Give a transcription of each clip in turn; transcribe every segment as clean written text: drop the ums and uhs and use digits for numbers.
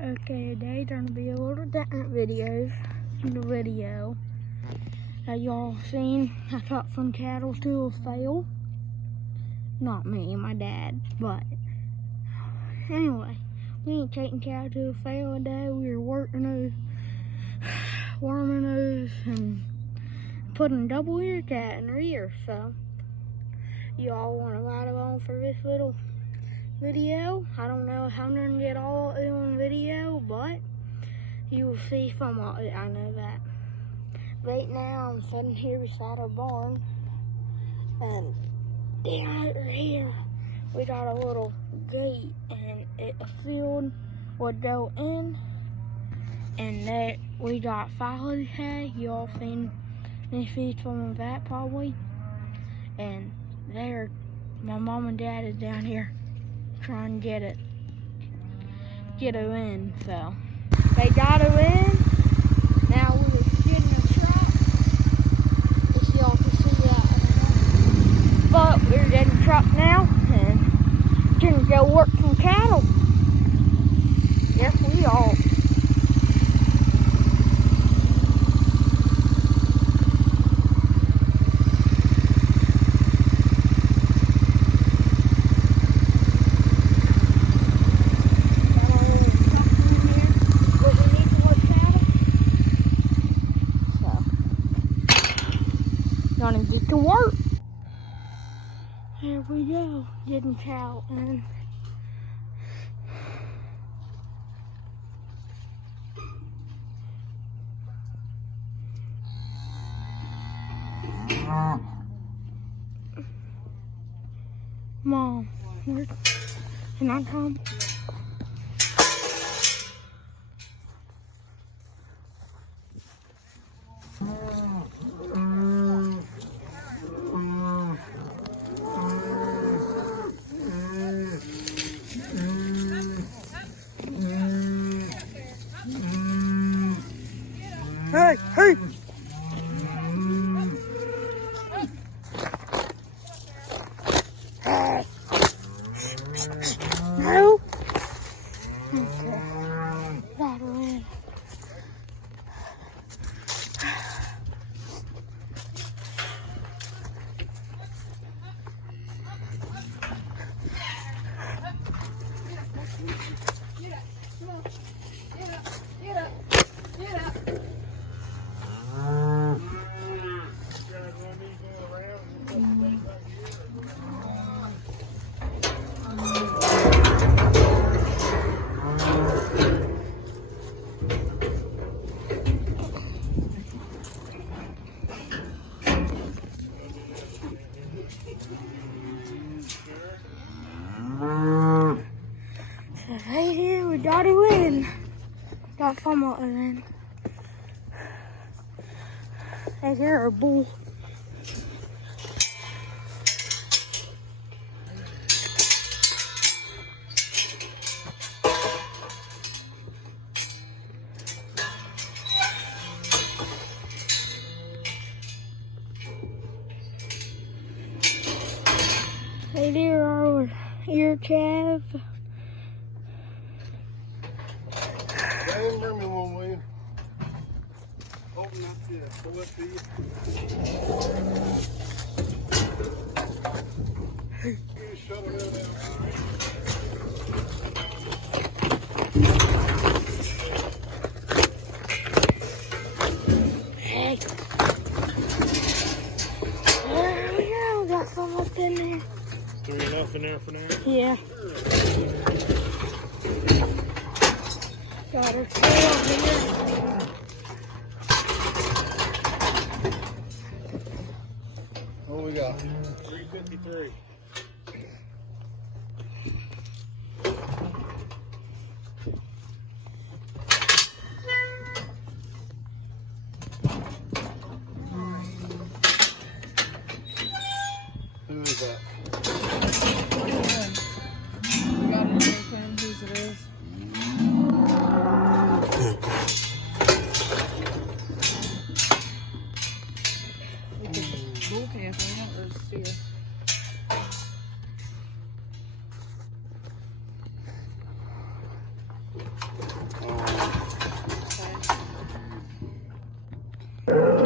Okay, today's gonna be a little different video. Y'all seen I took some cattle to a sale. Not me, my dad, but anyway, we ain't taking cattle to a sale today. We were worming those and putting a double ear cat in their ear. So y'all want to ride along for this little video. I don't know how I'm gonna get all of it on video, but you will see some of it, I know that. Right now I'm sitting here beside our barn, and down over here we got a little gate, and a field would go in, and there we got fallow hay. Y'all seen me see some of that probably. And there my mom and dad is down here trying to get it in. So they got it in. Now we were getting a truck. If y'all can see that. But we're getting a truck now and gonna go work some cattle. Yes, we are. Gonna get to work. Here we go, getting cattle in. Mom, can I come? Hey, hey! No! Okay. Rattle in. Right here, we got it in. Got some of it in. Right here, a bull. Right there, our ear calf. Bring me one, will you? Open up this. Pull up to you. Shut it down. Hey. There we go. Got some up in there. Threw enough in there for now? Yeah. Got her tail here. What we got? 353. Who is that? We got it in whose it is. Bull calf, or steer.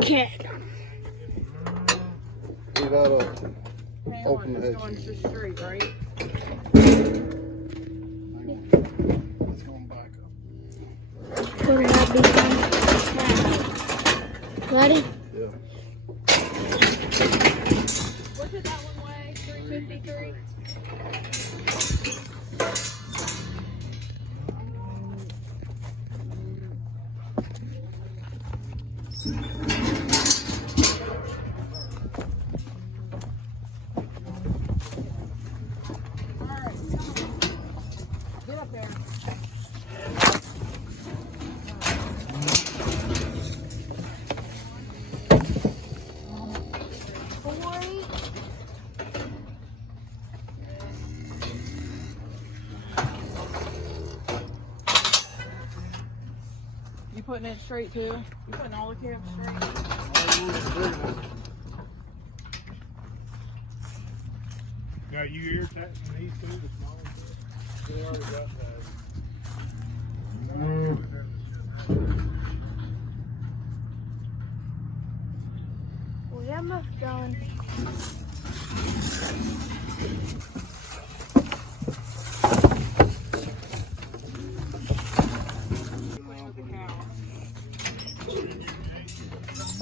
Cat. Get that up. Hang Open on, the it's hatch. going just straight, right? It's going back up. Put it up behind. Ready? Yeah. What did that one weigh? 353? Alright, get up there. You putting it straight too? You putting all the cabs straight? Now you ear taxing these two, the small ones? They already got that. We got enough going.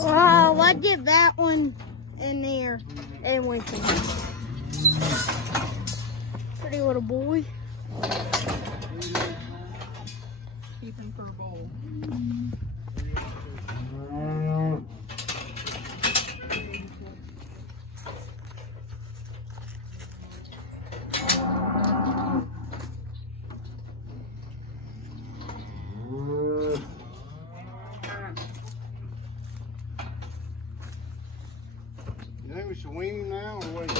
Oh, I get that one in there and went to him. Pretty little boy. Keep him for a bowl. You think we should wean him now or wait?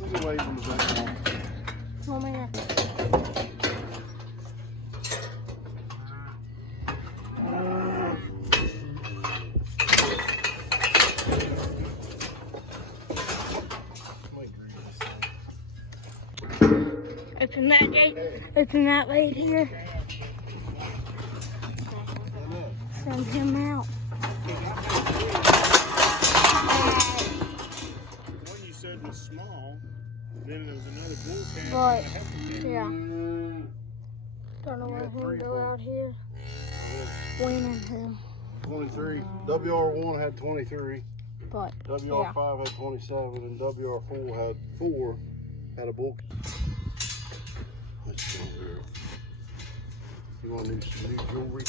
We can wait him a second. Come here. Open that gate. Open that right here. Send him out. One you said was small, then there was another bull calf. But, and a heifer calf. yeah. Don't know where him go out here. Weaning him. 23. WR1 had 23. But, WR5 had 27, and WR4 had 4. Had a bull. Let's go here. You want some new jewelry?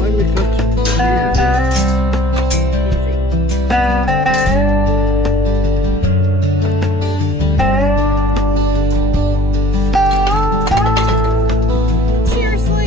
Let me touch it. seriously?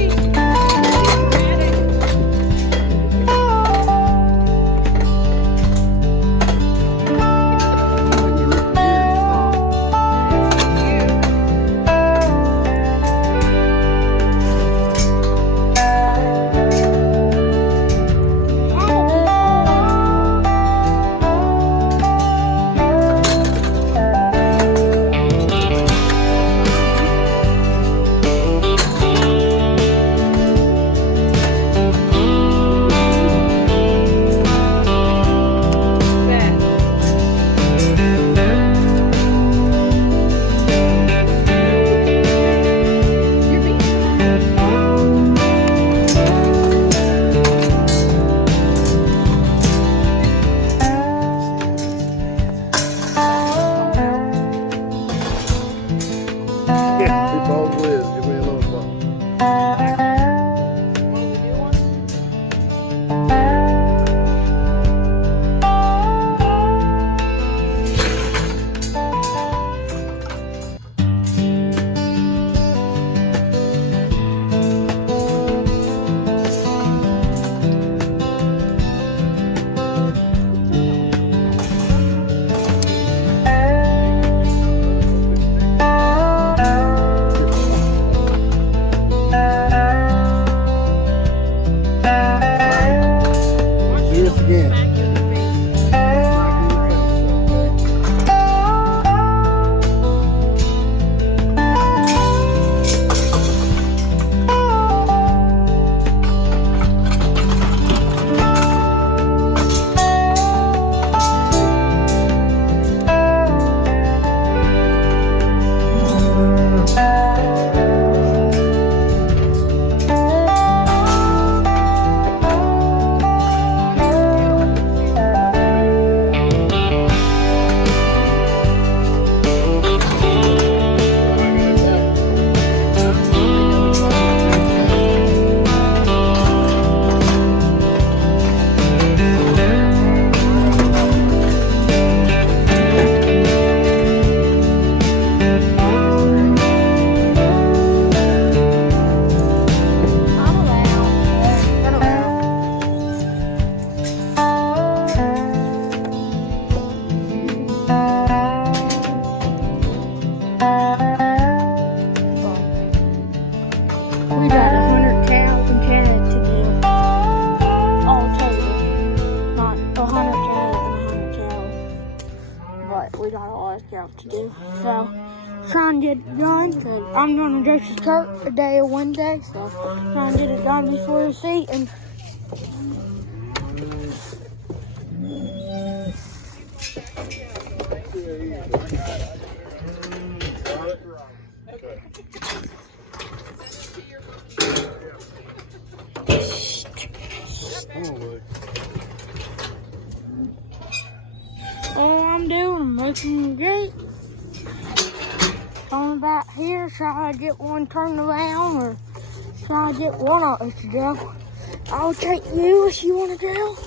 got a lot of stuff to do. So, trying to get it done. Cause I'm going to go to church today or Wednesday. So, trying to get it done before the season. All I'm doing, I'm making a gate. Coming back here, try to get one turned around or try to get one of us to go. I'll take you if you want to go.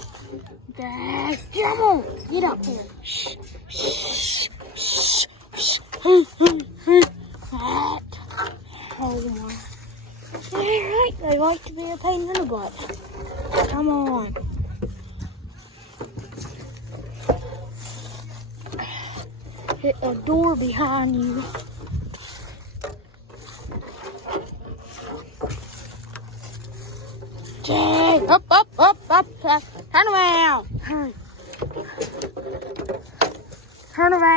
Dad, come on, get up here. Shh, shh, shh, shh. That. Oh my. Alright, they like to be a pain in the butt. Come on. Hit a door behind you. Jay, up, up, up, up. Turn around. Turn around.